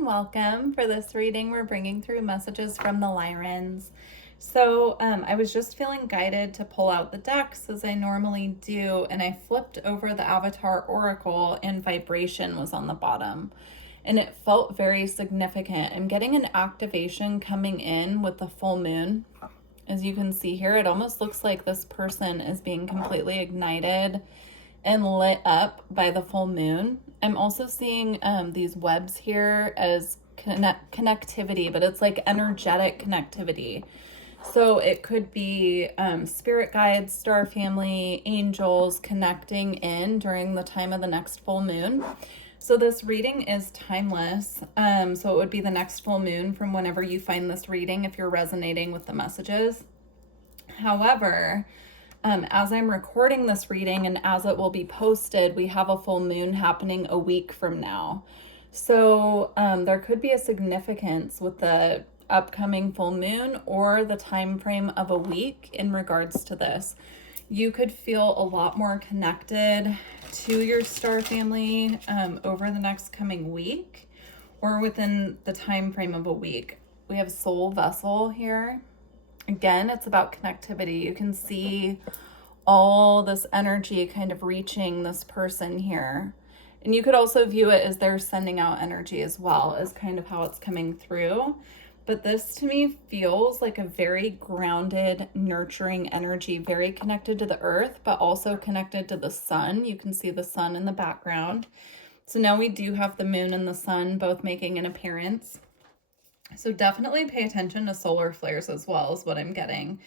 and welcome. For this reading, we're bringing through messages from the Lyrans. So I was just feeling guided to pull out the decks as I normally do, and I flipped over the Avatar Oracle and vibration was on the bottom. And it felt very significant. I'm getting an activation coming in with the full moon. As you can see here, it almost looks like this person is being completely ignited and lit up by the full moon. I'm also seeing these webs here as connectivity, but it's like energetic connectivity. So it could be spirit guides, star family, angels connecting in during the time of the next full moon. So this reading is timeless. So it would be the next full moon from whenever you find this reading if you're resonating with the messages. However, as I'm recording this reading and as it will be posted, we have a full moon happening a week from now. So there could be a significance with the upcoming full moon or the time frame of a week in regards to this. You could feel a lot more connected to your star family over the next coming week or within the time frame of a week. We have soul vessel here. Again, it's about connectivity. You can see all this energy kind of reaching this person here. And you could also view it as they're sending out energy as well, as kind of how it's coming through. But this to me feels like a very grounded, nurturing energy, very connected to the earth, but also connected to the sun. You can see the sun in the background. So now we do have the moon and the sun both making an appearance. So definitely pay attention to solar flares as well is what I'm getting.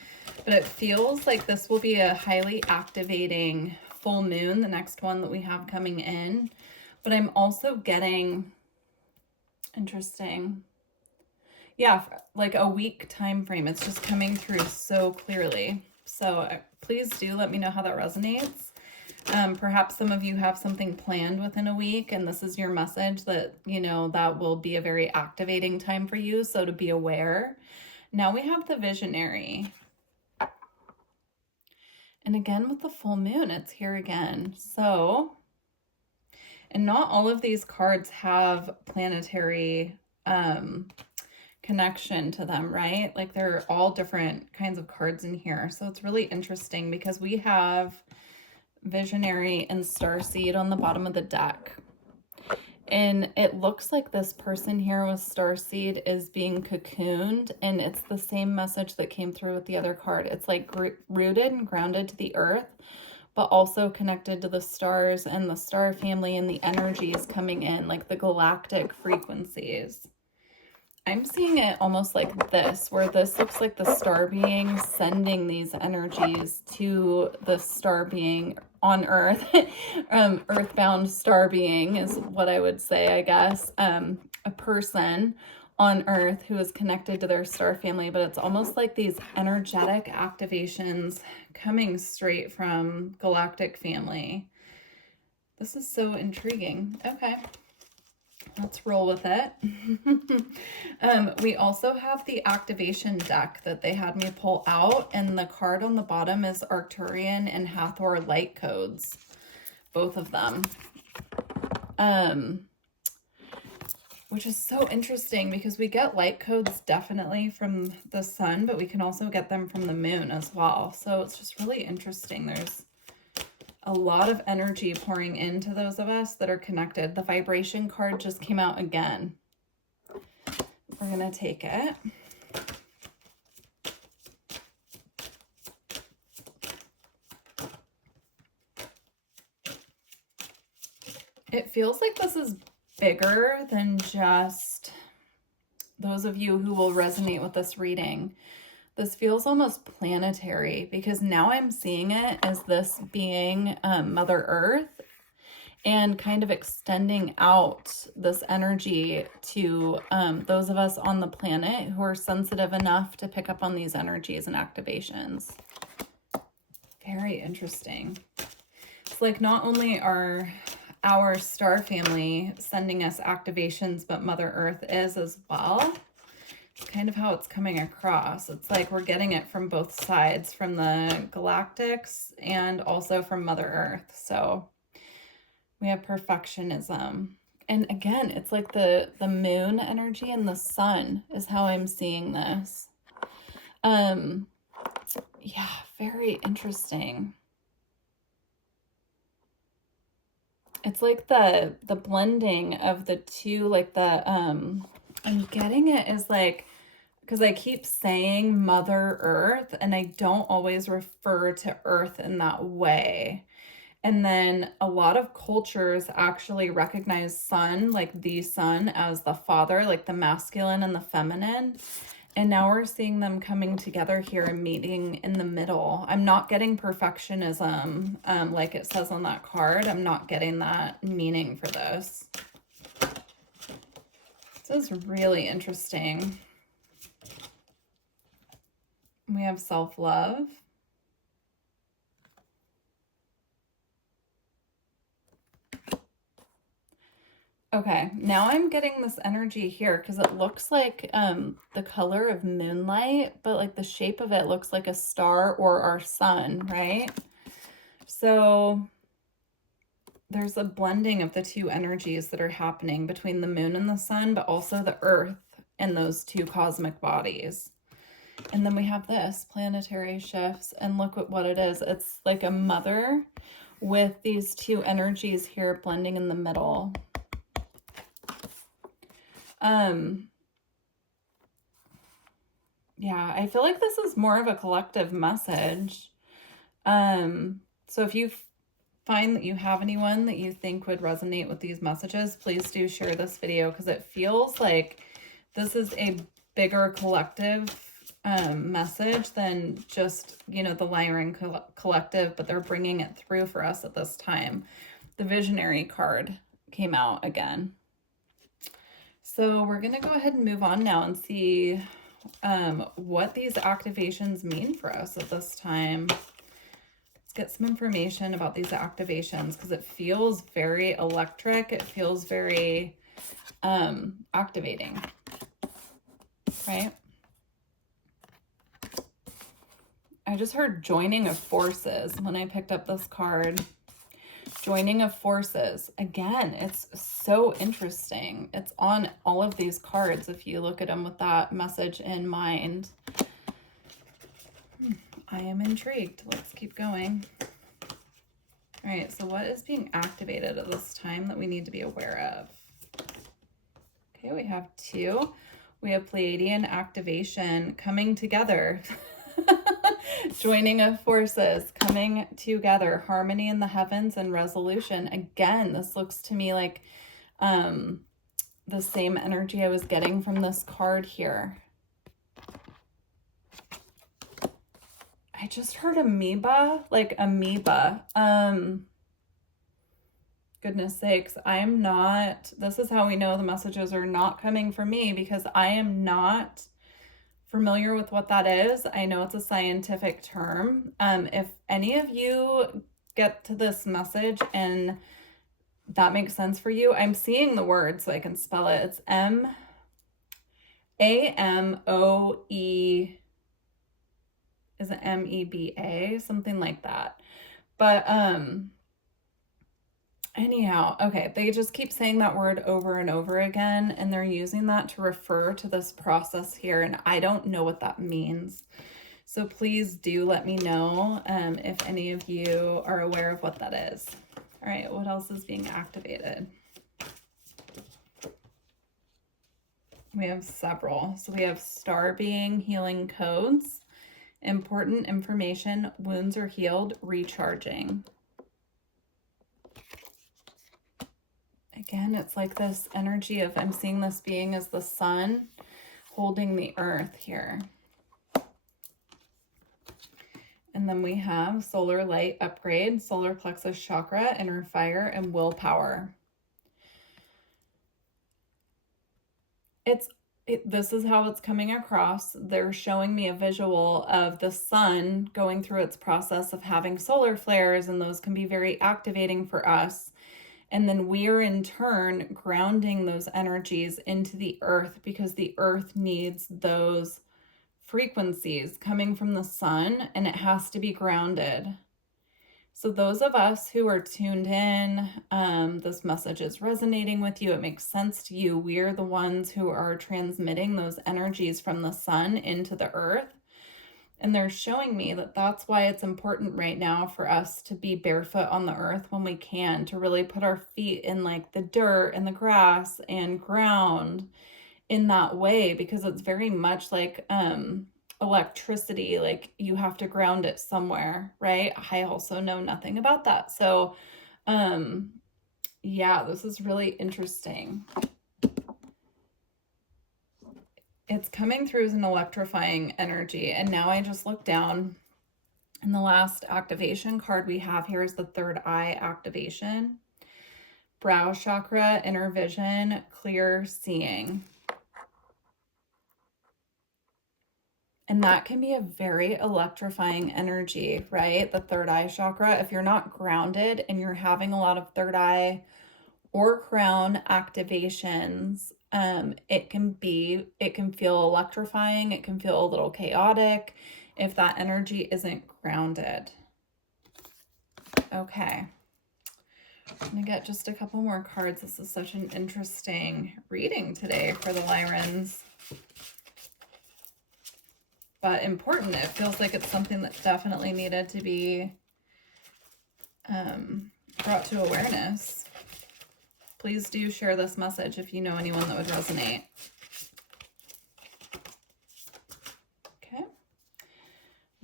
But it feels like this will be a highly activating full moon, the next one that we have coming in. But I'm also getting, interesting, yeah, like a week time frame. It's just coming through so clearly. So please do let me know how that resonates. Perhaps some of you have something planned within a week and this is your message that, you know, that will be a very activating time for you. So to be aware. Now we have the visionary. And again, with the full moon, it's here again. So, and not all of these cards have planetary, connection to them, right? Like they're all different kinds of cards in here. So it's really interesting because we have Visionary and Starseed on the bottom of the deck. And it looks like this person here with Starseed is being cocooned, and it's the same message that came through with the other card. It's like rooted and grounded to the earth, but also connected to the stars and the star family and the energies coming in, like the galactic frequencies. I'm seeing it almost like this, where this looks like the star being sending these energies to the star being on Earth. Earthbound star being is what I would say, I guess. A person on Earth who is connected to their star family, but it's almost like these energetic activations coming straight from galactic family. This is so intriguing. Okay. Let's roll with it. We also have the activation deck that they had me pull out, and the card on the bottom is Arcturian and Hathor light codes, both of them. Which is so interesting because we get light codes definitely from the sun, but we can also get them from the moon as well. So it's just really interesting. There's a lot of energy pouring into those of us that are connected. The vibration card just came out again. We're going to take it. It feels like this is bigger than just those of you who will resonate with this reading. This feels almost planetary because now I'm seeing it as this being Mother Earth and kind of extending out this energy to those of us on the planet who are sensitive enough to pick up on these energies and activations. Very interesting. It's like not only are our star family sending us activations, but Mother Earth is as well. It's kind of how it's coming across. It's like we're getting it from both sides, from the galactics and also from Mother Earth. So we have perfectionism And again, it's like the moon energy and the sun is how I'm seeing this. Yeah, very interesting. It's like the blending of the two, like the I'm getting it as like, because I keep saying Mother Earth and I don't always refer to Earth in that way. And then a lot of cultures actually recognize sun, like the sun, as the father, like the masculine and the feminine. And now we're seeing them coming together here and meeting in the middle. I'm not getting perfectionism, like it says on that card. I'm not getting that meaning for this. This is really interesting. We have self-love. Okay, now I'm getting this energy here because it looks like the color of moonlight, but like the shape of it looks like a star or our sun, right? So there's a blending of the two energies that are happening between the moon and the sun, but also the earth and those two cosmic bodies. And then we have this, planetary shifts, and look at what it is. It's like a mother with these two energies here blending in the middle. Yeah, I feel like this is more of a collective message. So if you find that you have anyone that you think would resonate with these messages, please do share this video because it feels like this is a bigger collective message than just, you know, the Lyran collective, but they're bringing it through for us at this time. The visionary card came out again. So we're going to go ahead and move on now and see what these activations mean for us at this time. Let's get some information about these activations because it feels very electric. It feels very activating, right? I just heard joining of forces when I picked up this card. Joining of forces. Again, it's so interesting. It's on all of these cards if you look at them with that message in mind. I am intrigued. Let's keep going. All right, so what is being activated at this time that we need to be aware of? Okay, we have 2. We have Pleiadian activation coming together. Joining of forces, coming together, harmony in the heavens and resolution. Again, this looks to me like the same energy I was getting from this card here. I just heard amoeba, like amoeba. Goodness sakes, I'm not, this is how we know the messages are not coming from me because I am not familiar with what that is. I know it's a scientific term. If any of you get to this message and that makes sense for you, I'm seeing the word so I can spell it. It's M-A-M-O-E, is it M-E-B-A? Something like that. But anyhow, okay, they just keep saying that word over and over again, and they're using that to refer to this process here, and I don't know what that means. So please do let me know if any of you are aware of what that is. All right, what else is being activated? We have several. So we have star being, healing codes, important information, wounds are healed, recharging. Again, it's like this energy of, I'm seeing this being as the sun holding the earth here. And then we have solar light upgrade, solar plexus chakra, inner fire, and willpower. This is how it's coming across. They're showing me a visual of the sun going through its process of having solar flares, and those can be very activating for us. And then we're in turn grounding those energies into the earth because the earth needs those frequencies coming from the sun and it has to be grounded. So those of us who are tuned in, this message is resonating with you. It makes sense to you. We're the ones who are transmitting those energies from the sun into the earth. And they're showing me that that's why it's important right now for us to be barefoot on the earth when we can, to really put our feet in like the dirt and the grass and ground in that way, because it's very much like electricity, like you have to ground it somewhere, right? I also know nothing about that. So yeah, this is really interesting. It's coming through as an electrifying energy. And now I just look down, and the last activation card we have here is the third eye activation. Brow chakra, inner vision, clear seeing. And that can be a very electrifying energy, right? The third eye chakra. If you're not grounded and you're having a lot of third eye or crown activations, it can feel electrifying. It can feel a little chaotic if that energy isn't grounded. Okay. I'm gonna get just a couple more cards. This is such an interesting reading today for the Lyrans. But important. It feels like it's something that definitely needed to be brought to awareness. Please do share this message if you know anyone that would resonate. Okay.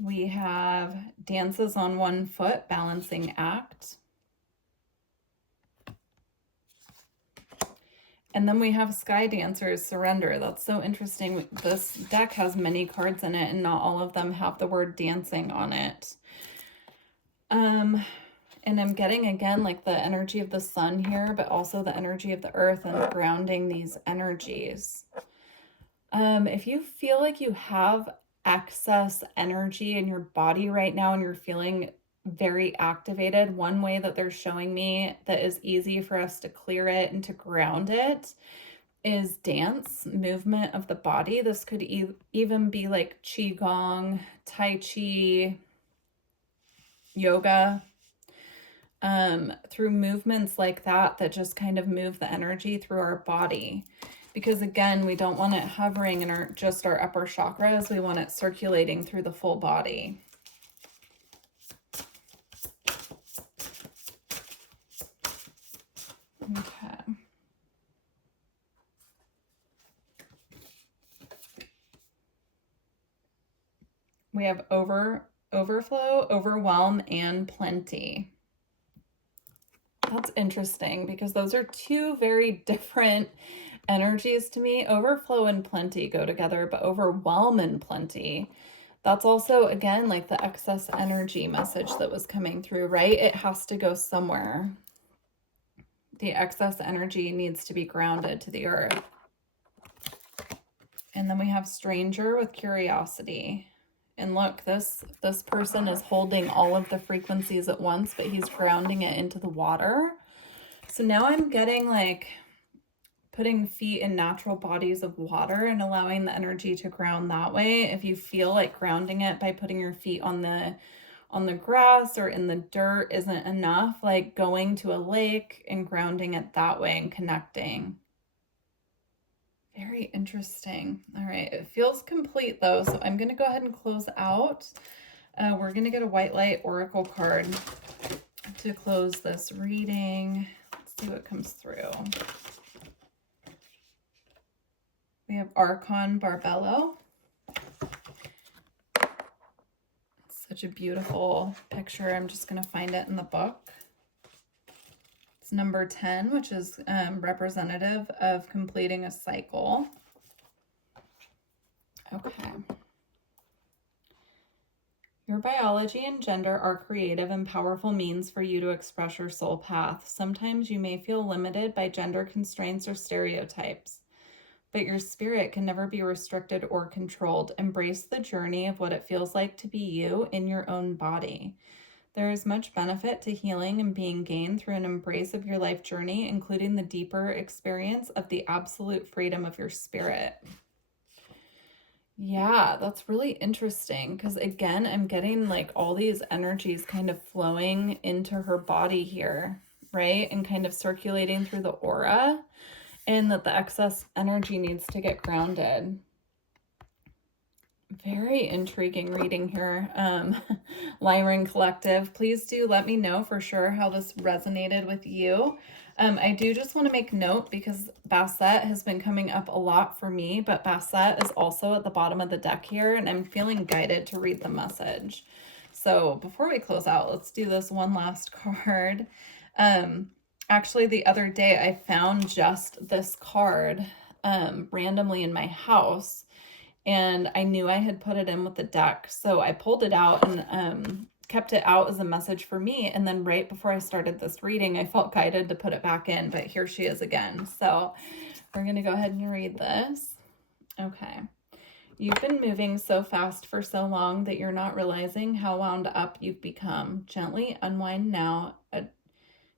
We have dances on one foot, balancing act. And then we have Sky Dancers, surrender. That's so interesting. This deck has many cards in it, and not all of them have the word dancing on it. And I'm getting, again, like the energy of the sun here, but also the energy of the earth and grounding these energies. If you feel like you have excess energy in your body right now and you're feeling very activated, one way that they're showing me that is easy for us to clear it and to ground it is dance, movement of the body. This could even be like qigong, tai chi, yoga, through movements like that just kind of move the energy through our body. Because again, we don't want it hovering in just our upper chakras. We want it circulating through the full body. Okay. We have overflow, overwhelm, and plenty. That's interesting because those are two very different energies to me. Overflow and plenty go together, but overwhelm and plenty, that's also, again, like the excess energy message that was coming through, right? It has to go somewhere. The excess energy needs to be grounded to the earth. And then we have stranger with curiosity. And look, this person is holding all of the frequencies at once, but he's grounding it into the water. So now I'm getting like putting feet in natural bodies of water and allowing the energy to ground that way. If you feel like grounding it by putting your feet on the grass or in the dirt isn't enough, like going to a lake and grounding it that way and connecting. Very interesting. All right, it feels complete though, so I'm going to go ahead and close out. We're going to get a white light oracle card to close this reading. Let's see what comes through. We have Archon Barbello. It's such a beautiful picture. I'm just going to find it in the book. It's number 10, which is representative of completing a cycle. Okay. Your biology and gender are creative and powerful means for you to express your soul path. Sometimes you may feel limited by gender constraints or stereotypes, but your spirit can never be restricted or controlled. Embrace the journey of what it feels like to be you in your own body. There is much benefit to healing and being gained through an embrace of your life journey, including the deeper experience of the absolute freedom of your spirit. Yeah, that's really interesting because again, I'm getting like all these energies kind of flowing into her body here, right? And kind of circulating through the aura, and that the excess energy needs to get grounded. Very intriguing reading here. Lyran Collective, please do let me know for sure how this resonated with you. I do just want to make note because Bassett has been coming up a lot for me, but Bassett is also at the bottom of the deck here, and I'm feeling guided to read the message. So before we close out, let's do this one last card. Actually, the other day I found just this card randomly in my house, and I knew I had put it in with the deck. So I pulled it out and kept it out as a message for me. And then right before I started this reading, I felt guided to put it back in, but here she is again. So we're going to go ahead and read this. Okay. You've been moving so fast for so long that you're not realizing how wound up you've become. Gently unwind now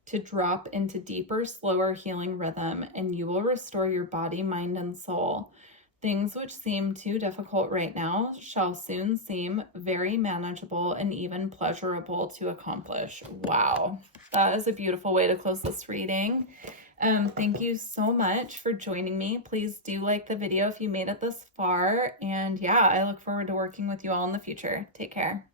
to drop into deeper, slower healing rhythm, and you will restore your body, mind, and soul. Things which seem too difficult right now shall soon seem very manageable and even pleasurable to accomplish. Wow, that is a beautiful way to close this reading. Thank you so much for joining me. Please do like the video if you made it this far. And yeah, I look forward to working with you all in the future. Take care.